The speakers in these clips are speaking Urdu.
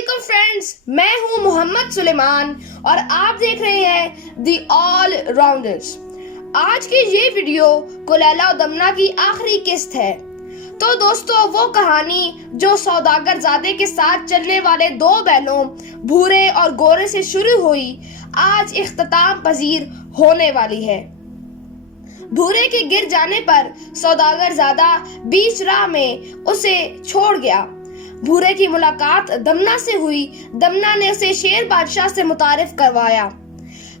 علیکم فرینڈز، میں ہوں محمد سلیمان اور آپ دیکھ رہے ہیں دی آل راؤنڈرز۔ آج کی یہ ویڈیو کلیلہ و دمنہ کی آخری قسط ہے۔ تو دوستو، وہ کہانی جو سوداگر زادے کے ساتھ چلنے والے دو بیلوں بھورے اور گورے سے شروع ہوئی، آج اختتام پذیر ہونے والی ہے۔ بھورے کے گر جانے پر سوداگر زادہ بیچ راہ میں اسے چھوڑ گیا۔ بھورے کی ملاقات دمنہ سے ہوئی۔ دمنہ نے اسے شیر بادشاہ سے متعارف کروایا۔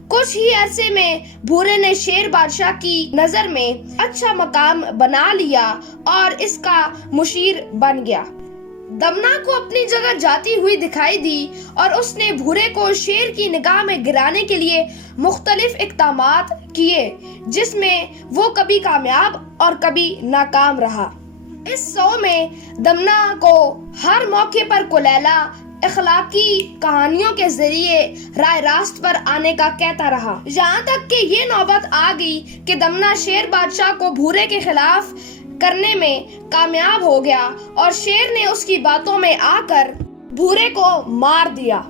کچھ ہی عرصے میں بھورے نے شیر بادشاہ کی نظر میں اچھا مقام بنا لیا اور اس کا مشیر بن گیا۔ دمنہ کو اپنی جگہ جاتی ہوئی دکھائی دی اور اس نے بھورے کو شیر کی نگاہ میں گرانے کے لیے مختلف اقدامات کیے، جس میں وہ کبھی کامیاب اور کبھی ناکام رہا۔ اس سو میں دمنہ کو ہر موقع پر کلیلہ اخلاقی کہانیوں کے ذریعے رائے راست پر آنے کا کہتا رہا، یہاں تک کہ یہ نوبت آ گئی کہ دمنہ شیر بادشاہ کو بھورے کے خلاف کرنے میں کامیاب ہو گیا اور شیر نے اس کی باتوں میں آ کر بھورے کو مار دیا۔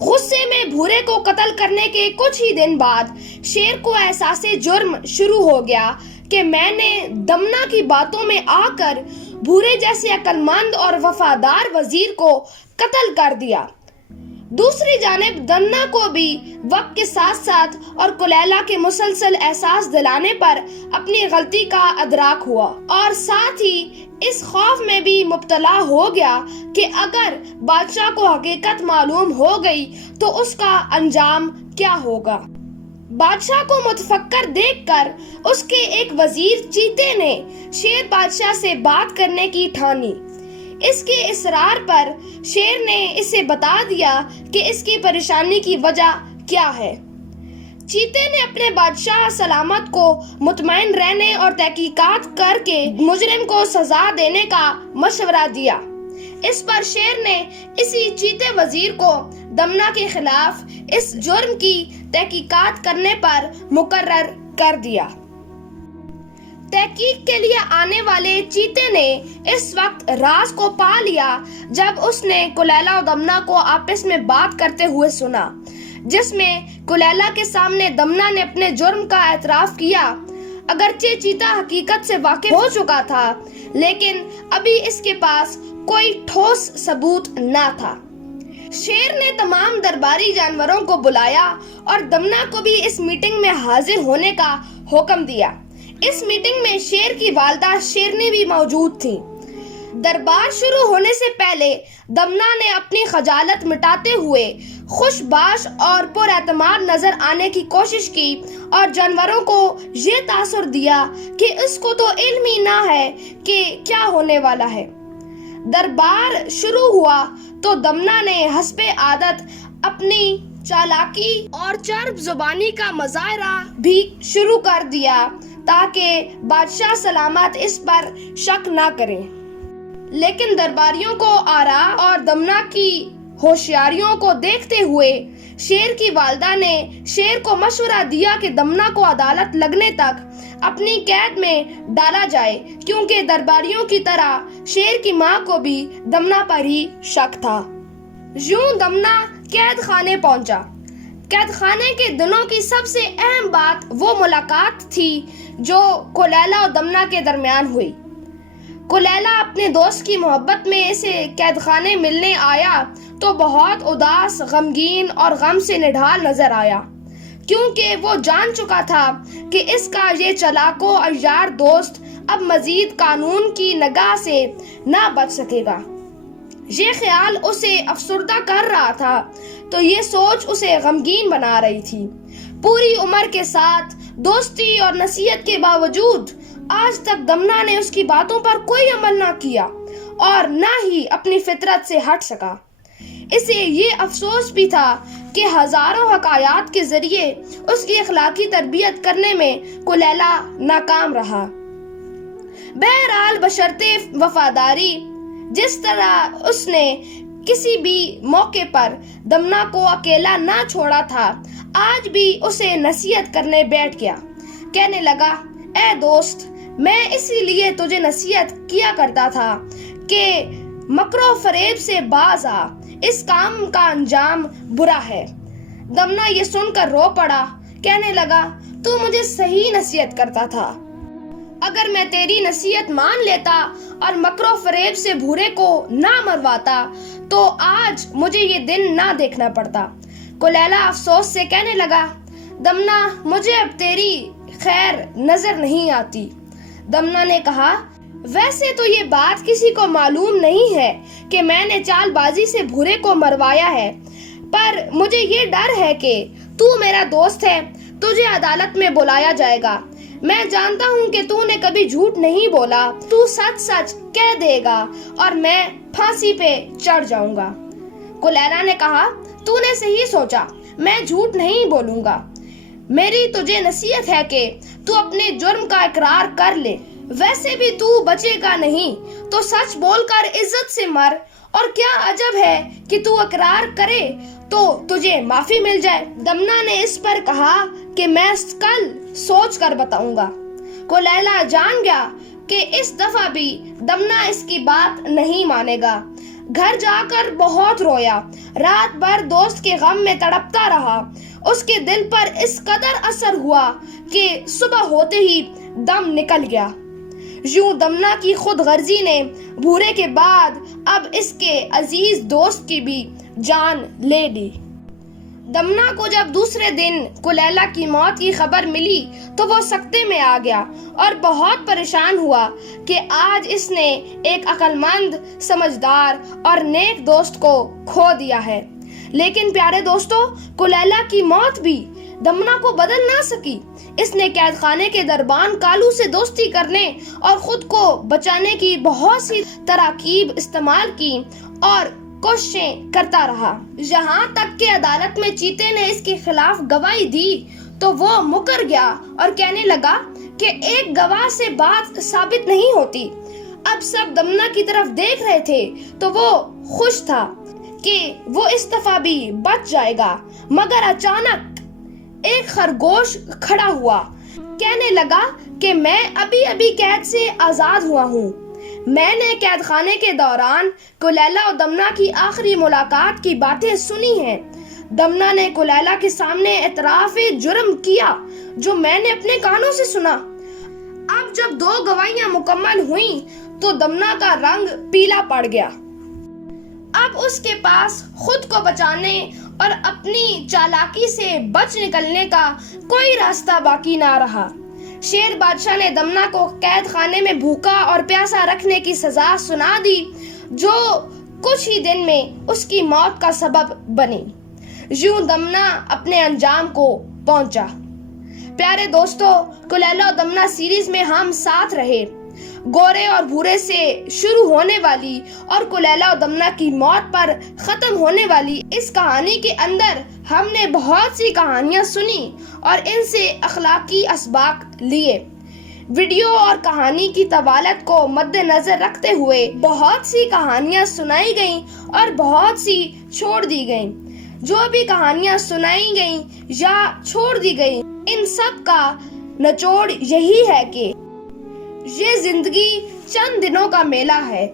غصے میں بھورے کو قتل کرنے کے کچھ ہی دن بعد شیر کو احساس جرم شروع ہو گیا کہ میں نے دمنہ کی باتوں میں آ کر بھورے جیسے عقل مند اور وفادار وزیر کو قتل کر دیا۔ دوسری جانب دمنہ کو بھی وقت کے ساتھ ساتھ اور کلیلہ کے مسلسل احساس دلانے پر اپنی غلطی کا ادراک ہوا اور ساتھ ہی اس خوف میں بھی مبتلا ہو گیا کہ اگر بادشاہ کو حقیقت معلوم ہو گئی تو اس کا انجام کیا ہوگا۔ بادشاہ کو متفکر دیکھ کر اس کے ایک وزیر چیتے نے شیر بادشاہ سے بات کرنے کی ٹھانی۔ اس کے اصرار پر شیر نے اسے بتا دیا کہ اس کی پریشانی کی وجہ کیا ہے۔ چیتے نے اپنے بادشاہ سلامت کو مطمئن رہنے اور تحقیقات کر کے مجرم کو سزا دینے کا مشورہ دیا۔ اس پر شیر نے اسی چیتے وزیر کو دمنہ کے خلاف اس جرم کی تحقیقات کرنے پر مقرر کر دیا۔ تحقیق کے لیے آنے والے چیتے نے اس وقت راز کو پا لیا جب اس نے کلیلہ و دمنہ کو آپس میں بات کرتے ہوئے سنا، جس میں کلیلہ کے سامنے دمنہ نے اپنے جرم کا اعتراف کیا۔ اگرچہ چیتا حقیقت سے واقف ہو چکا تھا، لیکن ابھی اس کے پاس کوئی ٹھوس ثبوت نہ تھا۔ شیر نے تمام درباری جانوروں کو بلایا اور دمنہ کو بھی اس میٹنگ میں حاضر ہونے کا حکم دیا۔ اس میٹنگ میں شیر کی والدہ شیرنی بھی موجود تھی۔ دربار شروع ہونے سے پہلے دمنہ نے اپنی خجالت مٹاتے ہوئے خوش باش اور پر اعتماد نظر آنے کی کوشش کی اور جانوروں کو یہ تاثر دیا کہ اس کو تو علم ہی نہ ہے کہ کیا ہونے والا ہے۔ دربار شروع ہوا تو دمنہ نے حسب عادت اپنی چالاکی اور چرب زبانی کا مظاہرہ بھی شروع کر دیا تاکہ بادشاہ سلامت اس پر شک نہ کریں۔ لیکن درباریوں کو آرا اور دمنہ کی ہوشیاریوں کو دیکھتے ہوئے شیر کی والدہ نے شیر کو مشورہ دیا کہ دمنہ کو عدالت لگنے تک اپنی قید میں ڈالا جائے، کیونکہ درباریوں کی طرح شیر کی ماں کو بھی دمنہ پر ہی شک تھا۔ یوں دمنہ قید خانے پہنچا۔ قید خانے کے دنوں کی سب سے اہم بات وہ ملاقات تھی جو کلیلہ اور دمنہ کے درمیان ہوئی۔ کلیلہ اپنے دوست کی محبت میں اسے قید خانے ملنے آیا تو بہت اداس، غمگین اور غم سے نڈھال نظر آیا، کیونکہ وہ جان چکا تھا کہ اس کا یہ چلاک و عیار دوست اب مزید قانون کی نگاہ سے نہ بچ سکے گا۔ یہ خیال اسے افسردہ کر رہا تھا تو یہ سوچ اسے غمگین بنا رہی تھی۔ پوری عمر کے ساتھ دوستی اور نصیحت کے باوجود آج تک دمنہ نے اس کی باتوں پر کوئی عمل نہ کیا اور نہ ہی اپنی فطرت سے ہٹ سکا۔ اسے یہ افسوس بھی تھا کہ ہزاروں حکایات کے ذریعے اس کی اخلاقی تربیت کرنے میں کلیلہ ناکام رہا۔ بہرحال بشرطِ وفاداری، جس طرح اس نے کسی بھی موقع پر دمنہ کو اکیلا نہ چھوڑا تھا، آج بھی اسے نصیحت کرنے بیٹھ گیا۔ کہنے لگا، اے دوست، میں اسی لیے تجھے نصیحت کیا کرتا تھا کہ مکر و فریب سے باز آ، اس کام کا انجام برا ہے۔ دمنا یہ سن کر رو پڑا، کہنے لگا تو مجھے صحیح نصیحت کرتا تھا، اگر میں تیری نصیحت مان لیتا اور مکر و فریب سے بھورے کو نہ مرواتا تو آج مجھے یہ دن نہ دیکھنا پڑتا۔ کلیلہ افسوس سے کہنے لگا، دمنا مجھے اب تیری خیر نظر نہیں آتی۔ دمنا نے کہا، ویسے تو یہ بات کسی کو معلوم نہیں ہے کہ میں نے چال بازی سے بھورے کو مروایا ہے، پر مجھے یہ ڈر ہے کہ تو میرا دوست ہے، تجھے عدالت میں بلایا جائے گا۔ میں جانتا ہوں کہ تو نے کبھی جھوٹ نہیں بولا، تو سچ سچ کہہ دے گا اور میں پھانسی پہ چڑھ جاؤں گا۔ کلیلہ نے کہا، تو نے صحیح سوچا، میں جھوٹ نہیں بولوں گا۔ میری تجھے نصیحت ہے کہ تو اپنے جرم کا اقرار کر لے، ویسے بھی تو بچے گا نہیں تو سچ بول کر عزت سے مر، اور کیا عجب ہے کہ تو اقرار کرے تو تجھے معافی مل جائے۔ دمنا نے اس پر کہا کہ میں کل سوچ کر بتاؤں گا۔ کلیلہ جان گیا کہ اس دفعہ بھی دمنا اس کی بات نہیں مانے گا۔ گھر جا کر بہت رویا، رات بھر دوست کے غم میں تڑپتا رہا۔ اس کے دل پر اس قدر اثر ہوا کہ صبح ہوتے ہی دم نکل گیا۔ یوں دمنا کی خود غرضی نے بھورے کے بعد اب اس کے عزیز دوست کی بھی جان لے لی۔ دمنا کو جب دوسرے دن کلیلہ کی موت کی خبر ملی تو وہ سکتے میں آ گیا اور بہت پریشان ہوا کہ آج اس نے ایک عقل مند، سمجھدار اور نیک دوست کو کھو دیا ہے۔ لیکن پیارے دوستو، کلیلہ کی موت بھی دمنا کو بدل نہ سکی۔ اس نے قید خانے کے دربان کالو سے دوستی کرنے اور خود کو بچانے کی بہت سی تراکیب استعمال کی اور کوششیں کرتا رہا، یہاں تک کہ عدالت میں چیتے نے اس کے خلاف گواہی دی تو وہ مکر گیا اور کہنے لگا کہ ایک گواہ سے بات ثابت نہیں ہوتی۔ اب سب دمنا کی طرف دیکھ رہے تھے تو وہ خوش تھا کہ وہ اس دفعہ بھی بچ جائے گا، مگر اچانک ایک خرگوش کھڑا ہوا، کہنے لگا کہ میں ابھی ابھی قید سے آزاد ہوا ہوں۔ میں نے قید خانے کے دوران کلیلہ اور دمنا کی آخری ملاقات کی باتیں سنی ہیں۔ دمنا نے کلیلہ کے سامنے اعتراف جرم کیا جو میں نے اپنے کانوں سے سنا۔ اب جب 2 گواہیاں مکمل ہوئیں تو دمنا کا رنگ پیلا پڑ گیا۔ اب اس کے پاس خود کو بچانے اور اپنی چالاکی سے بچ نکلنے کا کوئی راستہ باقی نہ رہا۔ شیر بادشاہ نے دمنا کو قید خانے میں بھوکا اور پیاسا رکھنے کی سزا سنا دی جو کچھ ہی دن میں اس کی موت کا سبب بنی۔ یوں دمنا اپنے انجام کو پہنچا۔ پیارے دوستو، کلیلہ اور دمنا سیریز میں ہم ساتھ رہے۔ گورے اور بھورے سے شروع ہونے والی اور کلیلہ اور دمنا کی موت پر ختم ہونے والی اس کہانی کے اندر ہم نے بہت سی کہانیاں سنی اور ان سے اخلاقی اسباق لیے۔ ویڈیو اور کہانی کی طوالت کو مد نظر رکھتے ہوئے بہت سی کہانیاں سنائی گئیں اور بہت سی چھوڑ دی گئیں۔ جو بھی کہانیاں سنائی گئیں یا چھوڑ دی گئیں، ان سب کا نچوڑ یہی ہے کہ یہ زندگی چند دنوں کا میلہ ہے۔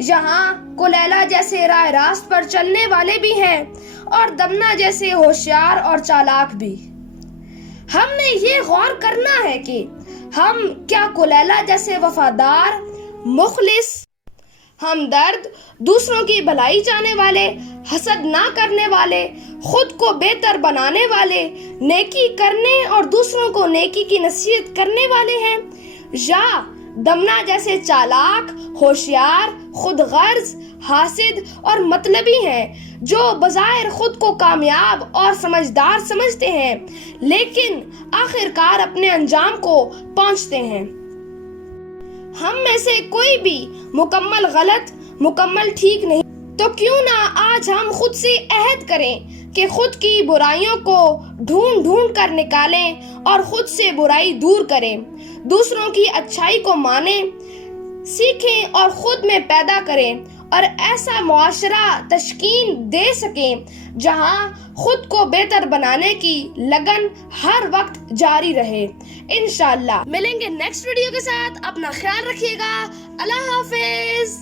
یہاں کلیلہ جیسے راہ راست پر چلنے والے بھی ہیں اور دمنا جیسے ہوشیار اور چالاک بھی۔ ہم نے یہ غور کرنا ہے کہ ہم کیا کلیلہ جیسے وفادار، مخلص، ہمدرد، دوسروں کی بھلائی چاہنے والے، حسد نہ کرنے والے، خود کو بہتر بنانے والے، نیکی کرنے اور دوسروں کو نیکی کی نصیحت کرنے والے ہیں، یا دمنا جیسے چالاک، ہوشیار، خود غرض، حاسد اور مطلبی ہیں جو بظاہر خود کو کامیاب اور سمجھدار سمجھتے ہیں لیکن آخرکار اپنے انجام کو پہنچتے ہیں۔ ہم میں سے کوئی بھی مکمل غلط، مکمل ٹھیک نہیں، تو کیوں نہ آج ہم خود سے عہد کریں کہ خود کی برائیوں کو ڈھونڈ ڈھونڈ کر نکالیں اور خود سے برائی دور کریں، دوسروں کی اچھائی کو مانیں، سیکھیں اور خود میں پیدا کریں اور ایسا معاشرہ تشکیل دے سکیں جہاں خود کو بہتر بنانے کی لگن ہر وقت جاری رہے۔ انشاءاللہ ملیں گے نیکسٹ ویڈیو کے ساتھ۔ اپنا خیال رکھیے گا۔ اللہ حافظ۔